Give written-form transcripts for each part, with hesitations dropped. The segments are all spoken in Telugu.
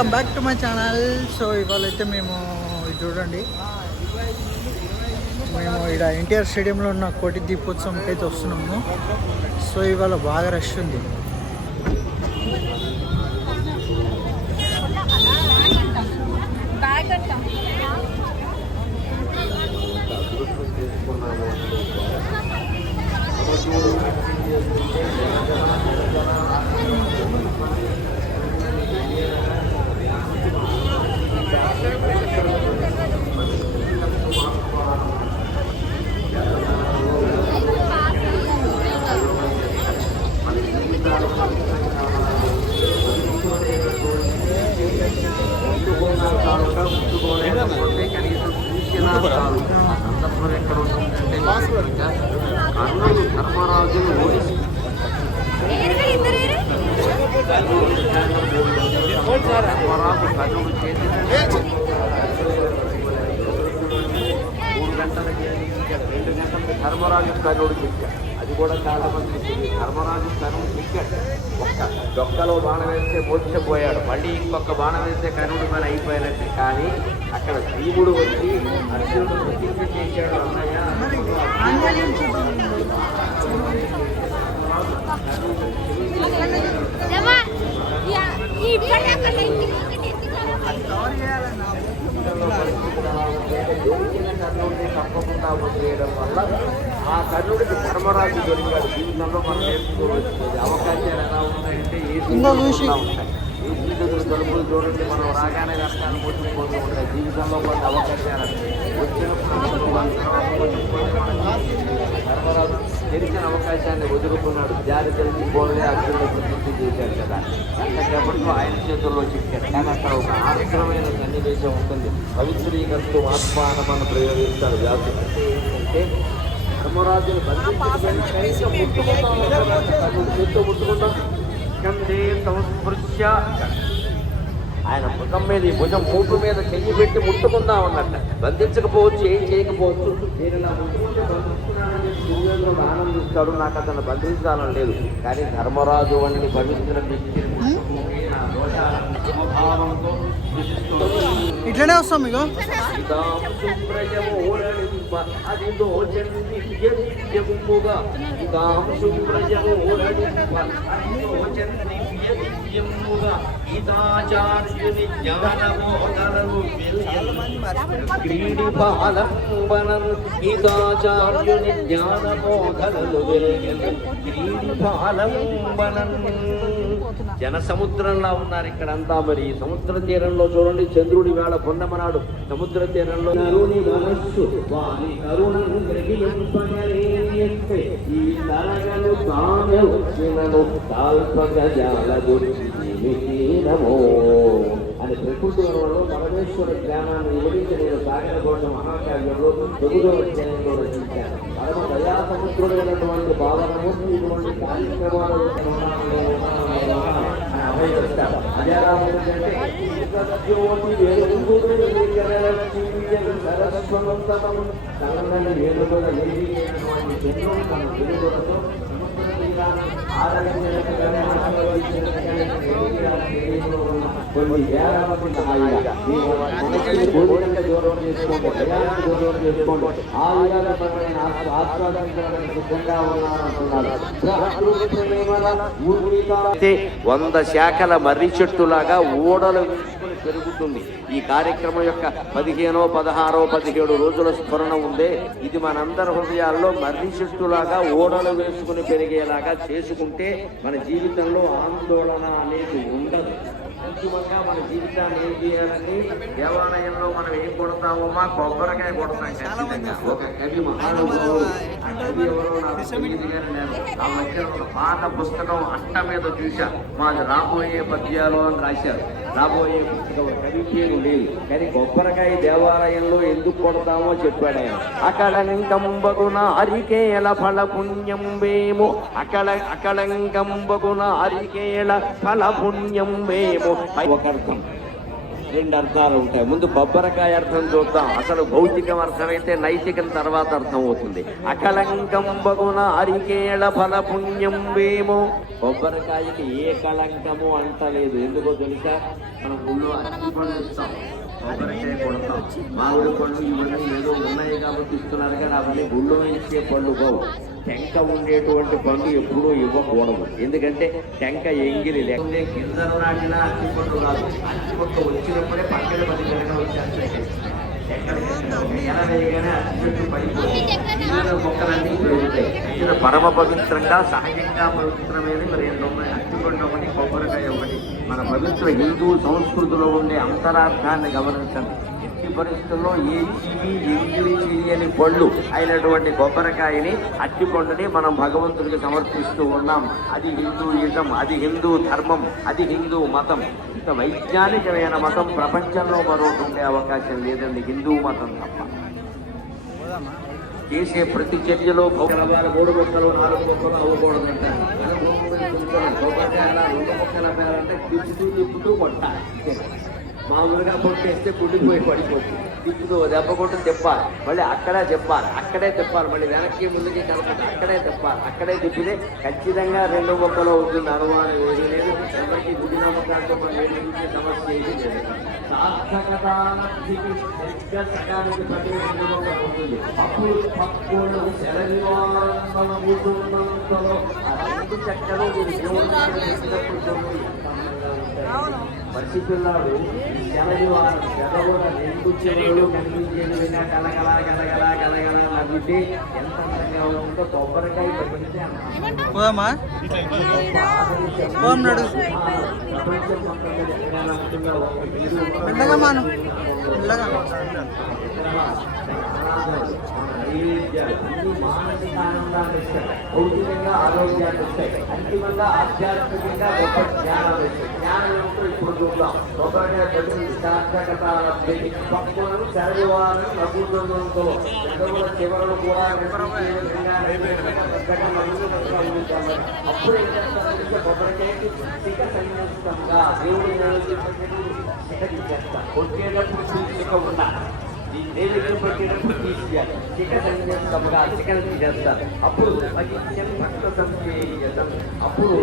Welcome back to my channel. So ఇవాళ అయితే మేము చూడండి, మేము ఇక్కడ ఎన్టీఆర్ స్టేడియంలో ఉన్న కోటి దీపోత్సవంకి అయితే వస్తున్నాము. సో ఇవాళ బాగా రష్ ఉంది. ధర్మరాజు కర్ణుడు చెప్పాడు. అది కూడా చాలా మంది ధర్మరాజు కర్ణుడు చెప్పాడు. ఒక్క డొక్కలో బాణం వేస్తే మోర్చిపోయాడు, మళ్ళీ ఇంకొక బాణం వేస్తే కర్ణుడి పని అయిపోయినట్టు. కానీ అక్కడ భీముడు వచ్చి అర్జునుడు ప్రతిజ్ఞ చేశాడు, అన్నయ్య కర్ణుడిని తప్పకుండా వదిలేయడం వల్ల ఆ కర్ణుడికి ధర్మరాజు దొరికాడు. జీవితంలో మనం నేర్చుకోవచ్చు అవకాశాలు ఎలా ఉన్నాయంటే ఏ ఉంటాయి. ఈ జీవితంలో తలుపులు చూడండి, మనం రాగానే కష్టాలు పోతుపోతూ ఉంటాయి. జీవితంలో కొన్ని అవకాశాలు ధర్మరాజు తెలిసిన అవకాశాన్ని వదులుకున్నాడు. జారి తెలిసి పోలే అర్జునుడు ప్రతిష్ఠ చేశాడు కదా, అంతసేపట్లో ఆయన చేతుల్లో చిక్కాడు. కానీ అక్కడ ఒక ఆశ్రమైన సన్నివేశం ఉంటుంది. పవిత్రీకరిస్తూ ఆత్మానమని ప్రయోగిస్తారు వ్యాసుడు. అంటే ధర్మరాజును చేతితో ముట్టుకుంటాం. కందే సంస్పృశ్య ఆయన ముఖం మీద ఈ భుజం మూపు మీద చెయ్యి పెట్టి ముట్టుకుందాం అన్నట్ట. బంధించకపోవచ్చు, ఏం చేయకపోవచ్చు. నేను ఇలా ముట్టుకుంటే బంధిస్తున్నానని దుర్యోధనుడు ఆనందిస్తాడు. నాకు అతను బంధించాలని లేదు. కానీ ధర్మరాజు వంటి పవిత్ర వ్యక్తి ఇట్లనే వస్తాం మీకు. జన సముద్రంలా ఉన్నారు ఇక్కడంతా. మరి సముద్ర తీరంలో చూడండి, చంద్రుడి వేళ పొన్నమనాడు సముద్ర తీరంలో అని ప్రకృతి వరంలో పరమేశ్వర జ్ఞానాన్ని వివరించి నేను సాగర ఘోష మహాకావ్యంలో 9వ అధ్యాయంలో రచించాను. పరమ దయా సముద్రుడైనటువంటి భావనమూర్తి ఇటువంటి కార్యక్రమాలు కొన్ని దూరం చేసుకోండి. ఆ విధానపరమైన ఆస్వాదించడానికి సిద్ధంగా ఉన్నారంటున్నారు. 100 శాఖల మర్రి చెట్టులాగా ఓడలు వేసుకుని పెరుగుతుంది. ఈ కార్యక్రమం యొక్క 15, 16, 17 రోజుల స్ఫురణ ఉందే, ఇది మనందరి హృదయాల్లో మర్రి చెట్టులాగా ఓడలు వేసుకుని పెరిగేలాగా చేసుకుంటే మన జీవితంలో ఆందోళన అనేది ఉండదు. అంతిమంగా మన జీవితాన్ని ఏం చేయాలని దేవాలయంలో మనం ఏం కొడతామో మా కొబ్బరికాయ కొడతాం ఖచ్చితంగా. ఒక కవి మహానుభావుడు, ఆ కవి ఎవరో నాకు తెలియదు కానీ నేను ఆ మధ్య ఒక పాత పుస్తకం అట్ట మీద చూశా. మాది రాబోయే పద్యాలు అని రాశారు. రాబోయే పుస్తకం కవి పేరు లేదు, కానీ కొబ్బరికాయ దేవాలయంలో ఎందుకు కొడతామో చెప్పాడు ఆయన. అకళంకంబగున అరికేల ఫల పుణ్యం వేమో, అకళంకంబగున అరికేల ఫల పుణ్యం వేమో. ఒక అర్థం రెండు అర్థాలు ఉంటాయి. ముందు కొబ్బరికాయ అర్థం చూద్దాం. అసలు భౌతికం అర్థమైతే నైతికం తర్వాత అర్థం అవుతుంది. అకలంకం బగున అరికేళ ఫల పుణ్యం వేమో. కొబ్బరికాయకి ఏ కళంకము అంటలేదు. ఎందుకో తెలుసా? మనం గుళ్ళు అన్ని పనులు ఇస్తాం, కొబ్బరికాయ కొడతాం, మామిడి పళ్ళు ఇవన్నీ ఏదో ఉన్నాయి కాబట్టి ఇస్తున్నారు, కానీ అవన్నీ గుళ్ళో ఇచ్చే పళ్ళు పోవు. టెంక ఉండేటువంటి పండు ఎప్పుడూ ఇవ్వకూడదు. ఎందుకంటే టెంక ఎంగిలి లేకపోతే గింజలు నాటినా అట్టిపండు రాదు. అట్టిపండు వచ్చినప్పుడే పక్కన 10 గంటలు వచ్చేస్తాయి. మొక్కలన్నీ పెరుగుతాయి. పరమ పవిత్రంగా సహజంగా పవిత్రమైన మరి ఎన్నోన్నాయి. అట్టిపండు ఒకటి, కొబ్బరికాయ ఒకటి. మన పవిత్ర హిందూ సంస్కృతిలో ఉండే అంతరార్థాన్ని గమనించండి. పరిస్థితుల్లో ఏ జీవి ఎంగిలి చేయని పళ్ళు అయినటువంటి కొబ్బరికాయని, అట్టిపండుని మనం భగవంతుడికి సమర్పిస్తూ ఉన్నాం. అది హిందూయిజం, అది హిందూ ధర్మం, అది హిందూ మతం. ఇంత వైజ్ఞానికమైన మతం ప్రపంచంలో మరొకటి ఉండే అవకాశం లేదండి, హిందూ మతం తప్ప. చేసే ప్రతి చర్యలో 3 మొక్కలు 4 మొక్కలు అవ్వకూడదంటారు. కొబ్బరికాయ 2 మొక్కల పేరంటే తిప్పుతూ కొట్టాలి. మామూలుగా కొట్టేస్తే కుళ్ళిపోయి పడిపోతుంది. తిప్పుతూ దెబ్బ కొట్టు తిప్పాలి, మళ్ళీ అక్కడే తిప్పాలి, అక్కడే తిప్పాలి, మళ్ళీ వెనక్కి ముందుకి కలపదు, అక్కడే తిప్పాలి, అక్కడే తిప్పితే ఖచ్చితంగా 2 మొక్కలు అవుతుంది. అనుమానం ఏది లేదు. ఎవరికి గుడి నమ్మకాలతో సమస్య ఏది లేదు. సార్థకతానికి సకానికి ప్రతి 2 మొక్కలు అవుతుంది. అప్పుడు పక్కులు సెలవివారంలో ఆ 2 చెక్కలు మీరు దేవుడు మర్చిపిల్లాడు. సెలవివారం సెలవుల 2 చెరువులు కనిపించే విధంగా కలగల గలగల గలగల నవ్వితే ఎంత అందంగా ఉంటుందో. కొబ్బరికాయ పడితే అన్ని మానసిక ఆనందాన్ని ఇస్తాయి, భౌతికంగా ఆరోగ్యాన్ని ఇస్తాయి, అంతిమంగా ఆధ్యాత్మికంగా గొప్ప జ్ఞానాలు ఇస్తాయి. జ్ఞానం ఏమిటో ఇప్పుడు చూద్దాం. కొబ్బరికాయ పడి సార్థకత పక్కులను శరవివారం నవ్వుతుండడంతో పెద్దల చివరలు కూడా అప్పుడు ఏం చేస్తారంటే కొబ్బరికాయకి శిఖ సంయుక్తంగా దేవుడి చేస్తాం. కొట్టేటప్పుడు శిఖ ఉండాలి, ఈ నైవేద్యం పెట్టేటప్పుడు తీసేయాలి. శిఖ సంయుక్తంగా శిఖను తీసేస్తారు. అప్పుడు భక్త సంచేయతం. అప్పుడు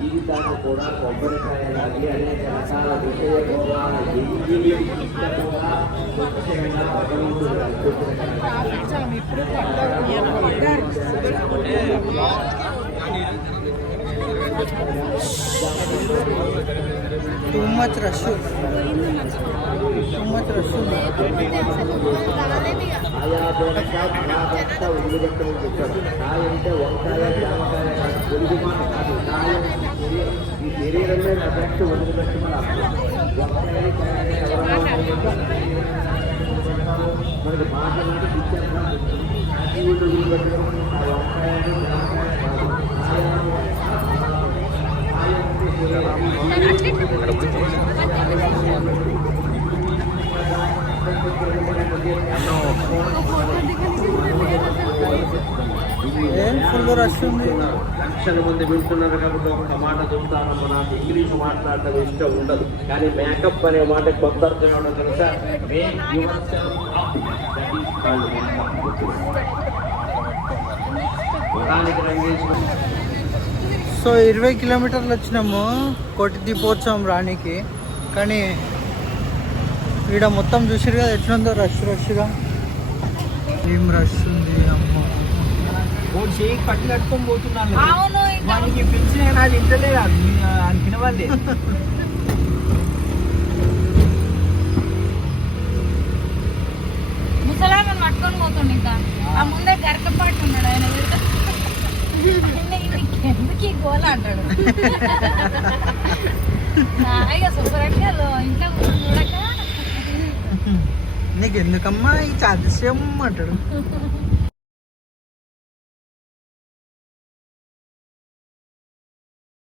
జీవితాన్ని కూడా కొబ్బరికాయ లాగి అనేక రకాల విషయ టూ మచ్ రష్ ఆయా ఉల్లిగడ్డలు చెప్పాడు. కాయ అంటే వంకాయ, జామకాయ కాదు, పొరుగుమాట కాదు. కాయ ఈ శరీరంలో ఎఫెక్ట్ వదిలిపెట్టమని అర్థం. వంకాయ మనకి మాట్లాడి పిచ్చారు వదిలిపెట్టడం. ఆ వంకాయ జామకాయ కాదు. ఫుల్ రష్ ఉంది. లక్షల మంది వింటున్నారు కాబట్టి ఒక మాట చెప్తానమ్మా. నాకు ఇంగ్లీష్ మాట్లాడటం ఇష్టం ఉండదు, కానీ మేకప్ అనే మాట కొత్త అర్థం ఏమో తెలుసా? సో 20 కిలోమీటర్లు వచ్చినాము కోటి దీపోత్సవం రానికి. కానీ ఈడ మొత్తం చూసిరు కదా ఎట్లుందో రష్గా. ఏం రష్ ఉంది అమ్మ. చేయి పట్టు కట్టుకొని పోతున్నాను. వానికి పిలిచిన అది ఇంటలేదు, అని తినవాలి. ముసలామని పట్టుకొని పోతుండే. ఇంకా ఆ ముందే గరకపాటు ఉన్నాడు ఆయన. ఎందుకు గోల అంటాడు. ఇక సూపర్గా ఇంట్లో చూడక నీకు ఎందుకమ్మా ఈ చాదస్యం అంటాడు.